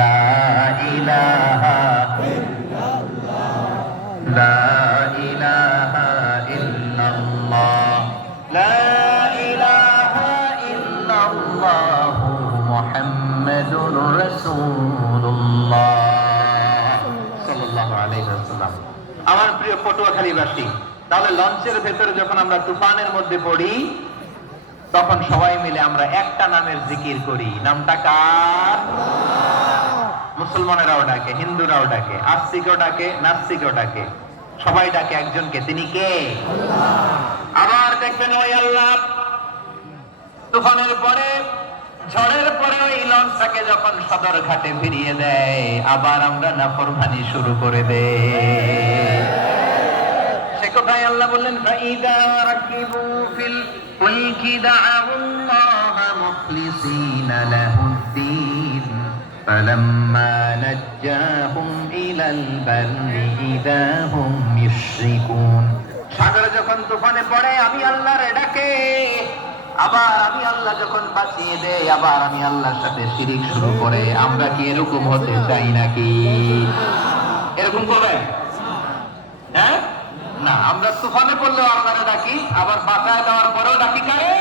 লা ইলাহা লা ইলাহা ইল্লাল্লাহ লা ইলাহা ইল্লাল্লাহ মুহাম্মাদুর রাসূলুল্লাহ সাল্লাল্লাহু আলাইহি ওয়াসাল্লাম। আমার প্রিয় পটুয়াখালীবাসী, তাহলে লঞ্চের ভেতরে যখন আমরা তুফানের মধ্যে পড়ি তখন সবাই মিলে আমরা একটা নামের জিকির করি। নামটা কার? মুসলমানেরাও ডাকে, হিন্দুরাও ডাকে, আস্তিকও ডাকে, নাস্তিকও ডাকে, সবাই ডাকে একজনকে। তিনি কে? আবার দেখবেন ওই আল্লাহ তুফানের পরে, ঝড়ের পরে ওই লঞ্চটাকে যখন সদর ঘাটে ফিরিয়ে দেয়, আবার আমরা নাফরমানি শুরু করে দেই। সে কোথায় আল্লাহ বললেন, ফাইদা রাকিবু ফিল ফুলকি দা'আল্লাহ মুখলিসিনা লাহুদ্দিন ফালাম্মা নাজ্জাহুম ইলাল বাররি ইযা হুম ইউশরিকুন। সাগরে যখন তুফানে পড়ে আমি আল্লাহর ডাকে, আবার আমি আল্লাহ যখন বাঁচিয়ে দেয়, আবার আমি আল্লাহর সাথে শিরিক শুরু করে। আমরা কি এরকম হতে চাই নাকি? এরকম করবে? হ্যাঁ না, আমরা তুফানে পড়লেও আল্লাহরে ডাকি, আবার বাঁচায় দেওয়ার পরেও ডাকি কারে?